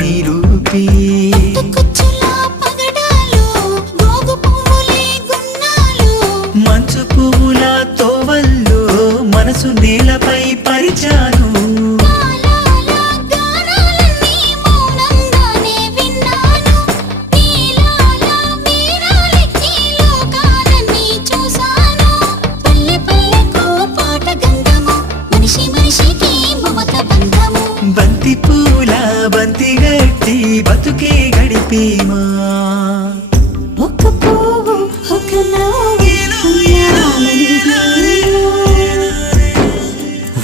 నిరూపి మంచు పువ్వుల తోవల్లో మనసు నేలపై పరిచాను బంతి పూల బంతి గట్టి బతుకే గడిపేమా ఒక పువ్వు ఒక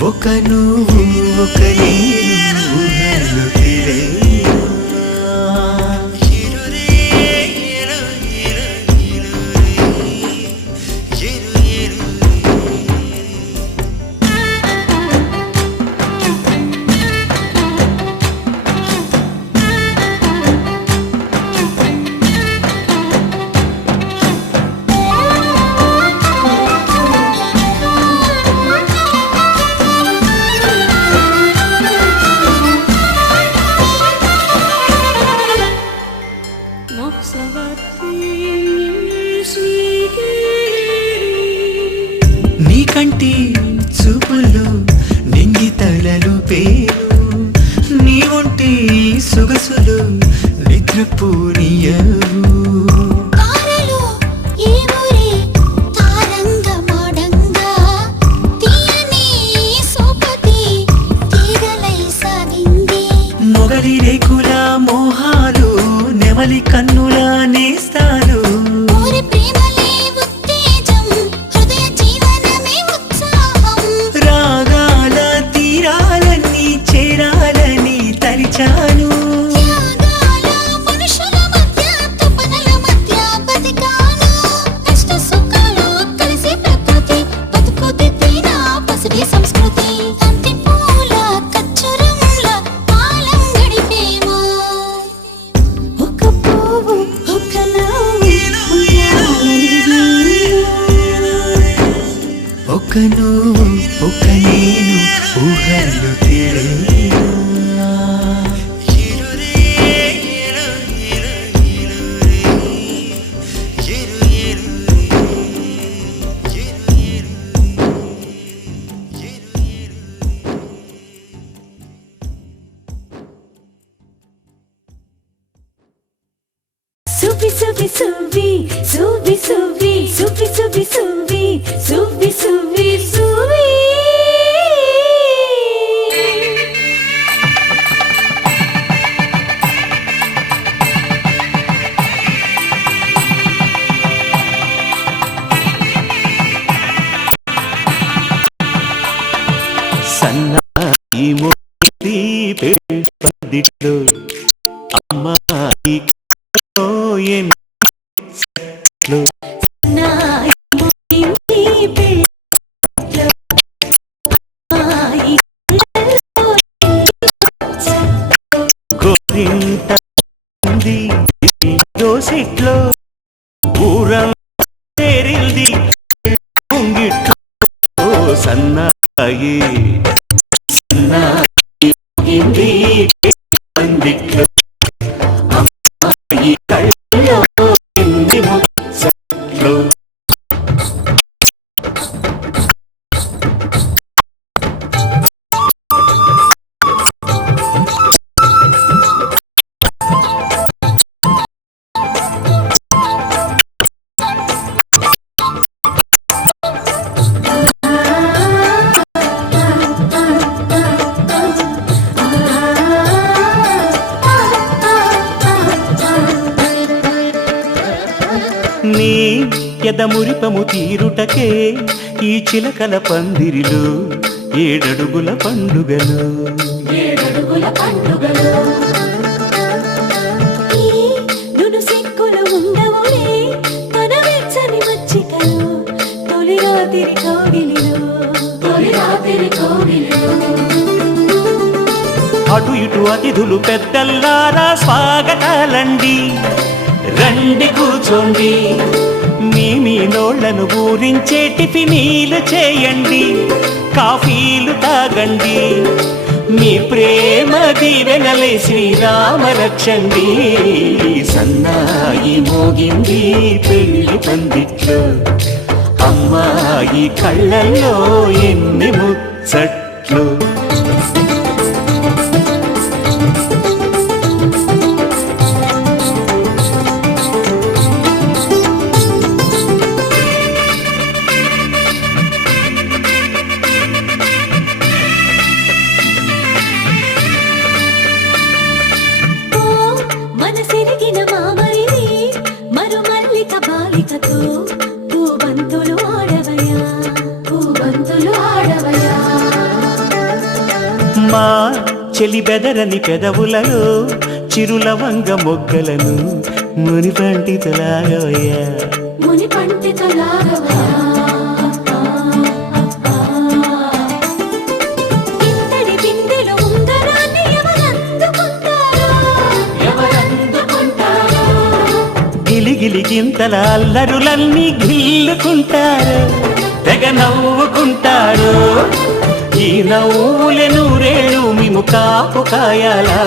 ఒక నువ్వు ఒక నేను ఊహలు నీ కంటి చూపులు నింగి తలలు పేరు నీ ఒంటి సొగసులు నిద్రపోనియవు మొగలి రేకుల మోహాలు నెమలి కన్నుల నేస్తాలు రాగాల తీరాలన్నీ చేరాలని తలిచాను ఒక నువ్వు ఒక నేను ఊహలు Subi subi subi subi subi subi subi subi subi subi subi సన్నాయి మోతి పెళ్ళిలో అమ్మాయి దోసిట్లో ఊరం చేరింది పొంగిట్లో సన్నాయి సన్నాయి పందిట్లో అమ్మాయి కళ్ళలో ముచ్చట్లో నీ ఎదమురిపము తీరుటకే ఈ చిలకల పందిరిలో ఏడడుగుల పండుగలు నును సిక్కులు ఉండవులే తన వెచ్చని మచ్చికలు తొలి రాత్రి కోగిలిలో అటు ఇటు అతిథులు పెద్దల్లారా స్వాగతాలండి రండి కూర్చోండి మీ నోళ్లను ఊరించే టిఫినీలు చేయండి కాఫీలు తాగండి మీ ప్రేమ దీవెనలే శ్రీరామ రక్షండి సన్నాయి మోగింది పెళ్లి పందిట్లో అమ్మాయి కళ్ళల్లో ఎన్ని ముచ్చట్లు మనసెరిగిన మామరిది మరుమల్లిక బాలికతో పూబంతులు ఆడవయా పూబంతులు ఆడవయా మా చెలి బెదరని పెదవులలో చిరులవంగ మొగ్గలను మునిపంటితలాగవయ్యా మునిపంటితలాగవయా ఇంతడి బిందెలో ఉంగరాన్ని ఎవరందుకుంటారో గిలిగిలి గింతల అల్లరులన్నీ గిల్లుకుంటారు తెగ నవ్వుకుంటారు ఈ నవ్వులే నూరేళ్ళు మేము కాపు కాయాలా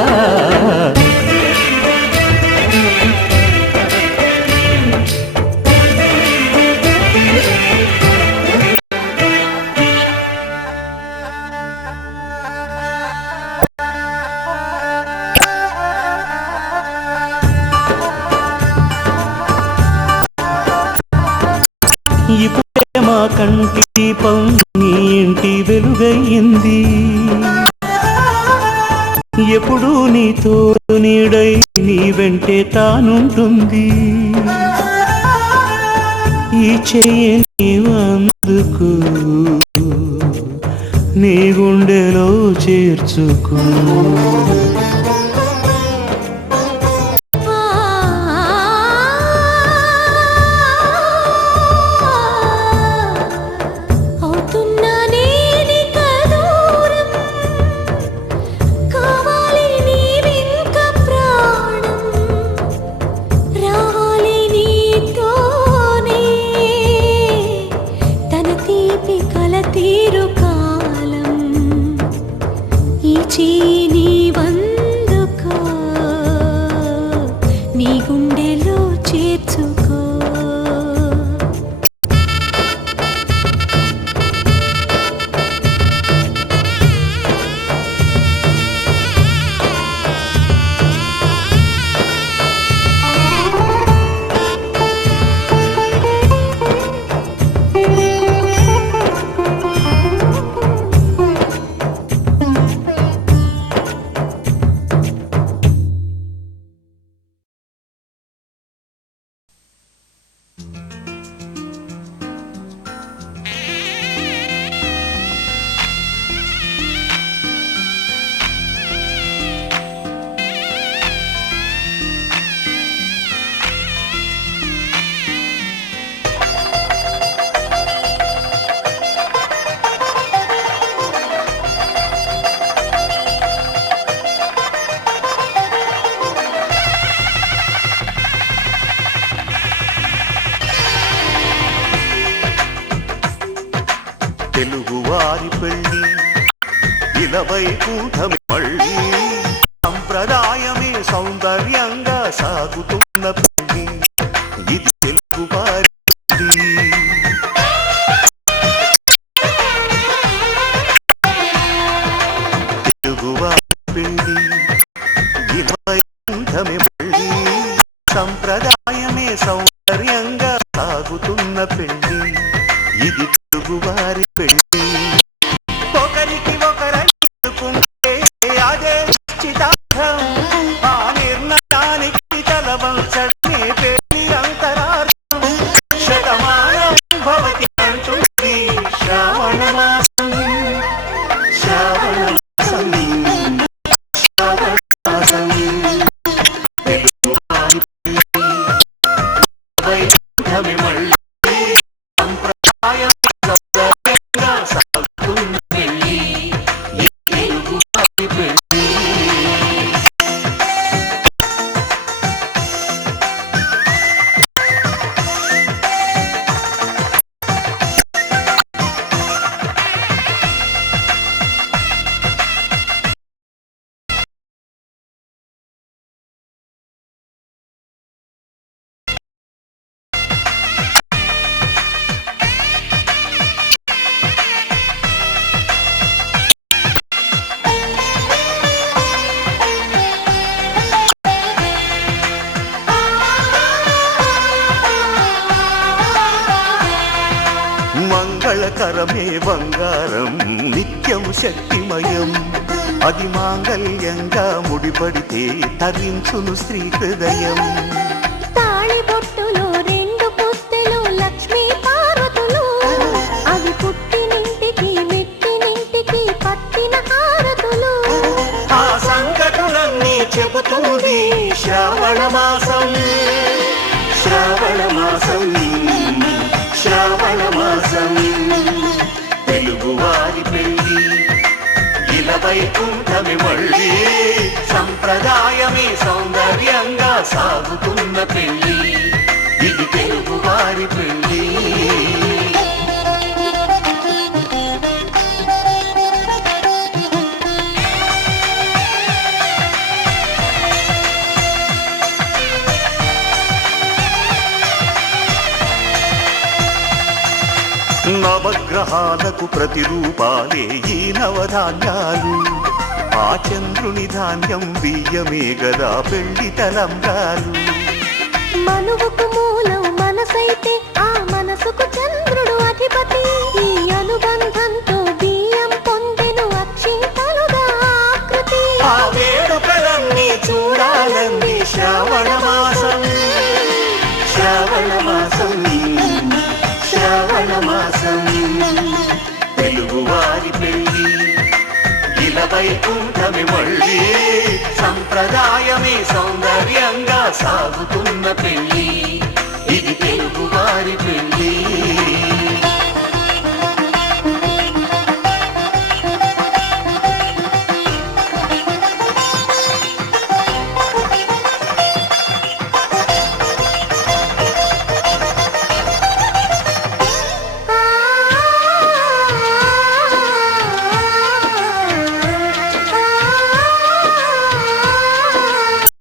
ఇప్పుడే మా కంటి దీపం నీ ఇంటి వెలుగయ్యింది ఎప్పుడు నీతో నీడై నీ వెంటే తానుంటుంది ఈ చెయ్యి నీవందుకు నీ గుండెలో చేర్చుకో నీ గుండెలో చేర్చుకో తెలుగువారి పెళ్ళి ఇలవైకుంఠమి మళ్ళీ సంప్రదాయమే సౌందర్యంగా సాగుతున్న పెళ్ళి ఇది తెలుగువారి తెలుగువారి పెళ్ళి ఇలవైకుంఠమి మళ్ళీ సంప్రదాయమే సౌందర్యంగా సాగుతున్న పెళ్ళి ఇది తెలుగువారి పెళ్ళి ఒకరికి ఒకరనుకుంటే అదే నిశ్చితార్థం ఆ నిర్ణయానికి తలవంచడమే పెళ్ళి అంతరార్థం శతమానం భవతి అంటుంది శ్రావణ మాసం శ్రావణ మాసం శ్రావణ మాసం తెలుగువారి పెళ్ళి వైకుంఠమి మళ్ళీ సంప్రదాయం కరమే బంగారం నిత్యం శక్తిమయం అది మాంగళ్యంగా ముడిపడితే తరించును స్త్రీ హృదయం తాళి బొట్టులో రెండు పుస్తెలు లక్ష్మీ పార్వతులు అవి పుట్టినింటికి మెట్టినింటికి పట్టిన హారతులు ఆ సంకటులన్నీ చెబుతుంది శ్రావణ మాసం శ్రావణ మాసం శ్రావణ మాసం తెలుగువారి పెళ్ళి ఇలవైకుంఠమి మళ్ళీ సంప్రదాయమే సౌందర్యంగా సాగుతున్న పెళ్ళి ఇది తెలుగువారి పెళ్ళి నవగ్రహాలకు ప్రతిరూపాలే ఈ నవధాన్యాలు ఆ చంద్రుని ధాన్యం బియ్యమే గదా పెళ్లి తలంబ్రాలు మనువుకు మూలం మనసైతే ఆ మనసుకు చంద్రుడు అధిపతి ఈ అనుబంధంతో బియ్యం పొందెను అక్షింతలుగా ఆకృతి ఆ వేడుకలన్నీ చూడాలంది శ్రావణ మాసం శ్రావణ మాసం శ్రావణ మాసం తెలుగువారి పెళ్ళి ఇలవైకుంఠమి మళ్ళీ సంప్రదాయమే సౌందర్యంగా సాగుతున్న పెళ్ళి